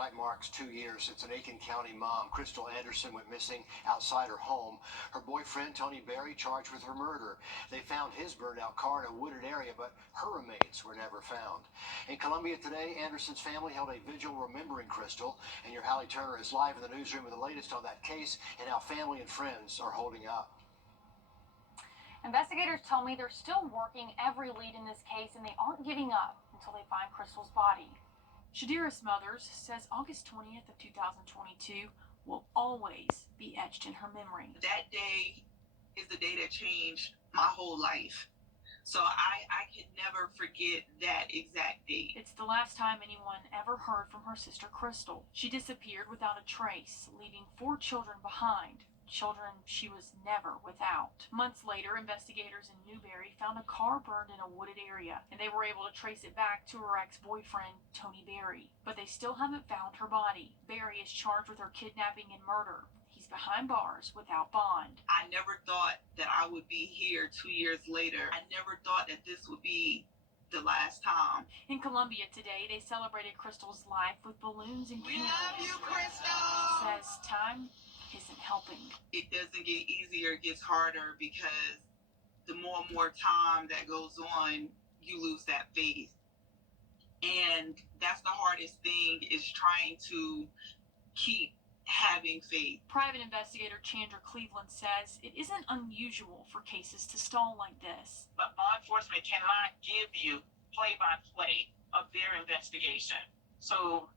Tonight marks 2 years since an Aiken County mom, Crystal Anderson, went missing outside her home. Her boyfriend, Tony Berry, charged with her murder. They found his burned-out car in a wooded area, but her remains were never found. In Columbia today, Anderson's family held a vigil remembering Crystal, and your Hallie Turner is live in the newsroom with the latest on that case and how family and friends are holding up. Investigators tell me they're still working every lead in this case, and they aren't giving up until they find Crystal's body. Shadira Smothers says August 20th of 2022 will always be etched in her memory. That day is the day that changed my whole life. So I could never forget that exact date. It's the last time anyone ever heard from her sister Crystal. She disappeared without a trace, leaving 4 children behind. Children she was never without. Months later, investigators in Newberry found a car burned in a wooded area, and they were able to trace it back to her ex-boyfriend, Tony Berry. But they still haven't found her body. Berry is charged with her kidnapping and murder. He's behind bars without bond. I never thought that I would be here 2 years later. I never thought that this would be the last time. In Columbia today, they celebrated Crystal's life with balloons and candles. We love you, Crystal! Says time isn't helping. It doesn't get easier, it gets harder, because the more and more time that goes on, you lose that faith. And that's the hardest thing, is trying to keep having faith. Private investigator Chandra Cleveland says it isn't unusual for cases to stall like this. But law enforcement cannot give you play-by-play of their investigation. So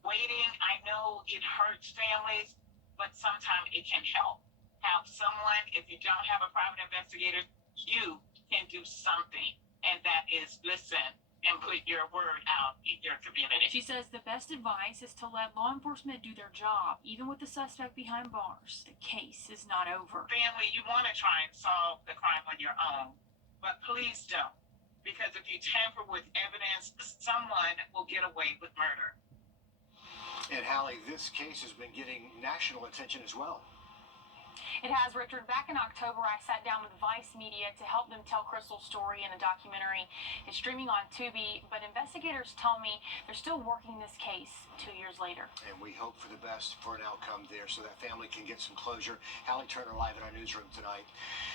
waiting, I know it hurts families, but sometimes it can help. Have someone, if you don't have a private investigator, you can do something. And that is listen and put your word out in your community. She says the best advice is to let law enforcement do their job, even with the suspect behind bars. The case is not over. Family, you want to try and solve the crime on your own, but please don't. Because if you tamper with evidence, someone will get away with murder. And Hallie, this case has been getting national attention as well. It has, Richard. Back in October, I sat down with Vice Media to help them tell Crystal's story in a documentary. It's streaming on Tubi, but investigators tell me they're still working this case 2 years later. And we hope for the best for an outcome there so that family can get some closure. Hallie Turner live in our newsroom tonight.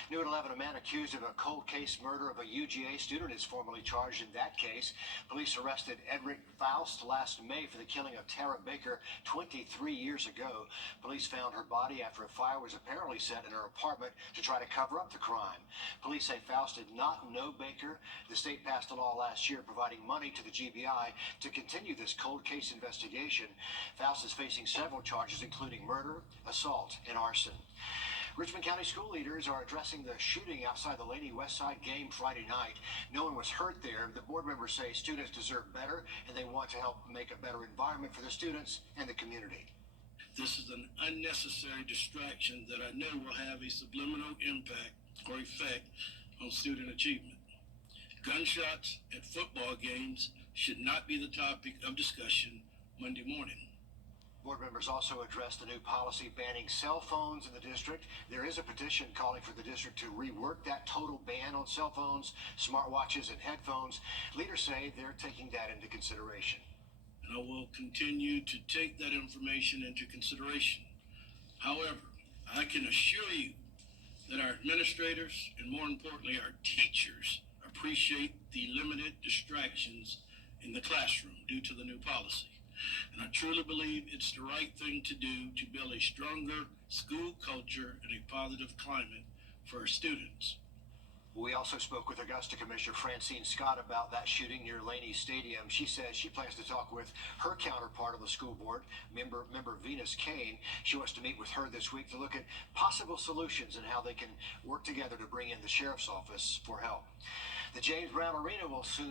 New at 11, a man accused of a cold case murder of a UGA student is formally charged in that case. Police arrested Edric Faust last May for the killing of Tara Baker 23 years ago. Police found her body after a fire was apparently set in her apartment to try to cover up the crime. Police say Faust did not know Baker. The state passed a law last year providing money to the GBI to continue this cold case investigation. Faust is facing several charges, including murder, assault, and arson. Richmond County school leaders are addressing the shooting outside the Laney Westside game Friday night. No one was hurt there. The board members say students deserve better, and they want to help make a better environment for the students and the community. This is an unnecessary distraction that I know will have a subliminal impact or effect on student achievement. Gunshots at football games should not be the topic of discussion Monday morning. Board members also addressed the new policy banning cell phones in the district. There is a petition calling for the district to rework that total ban on cell phones, smartwatches, and headphones. Leaders say they're taking that into consideration. And I will continue to take that information into consideration. However, I can assure you that our administrators and more importantly our teachers appreciate the limited distractions in the classroom due to the new policy. And I truly believe it's the right thing to do to build a stronger school culture and a positive climate for our students. We also spoke with Augusta Commissioner Francine Scott about that shooting near Laney Stadium. She says she plans to talk with her counterpart on the school board, member Venus Kane. She wants to meet with her this week to look at possible solutions and how they can work together to bring in the sheriff's office for help. The James Brown Arena will soon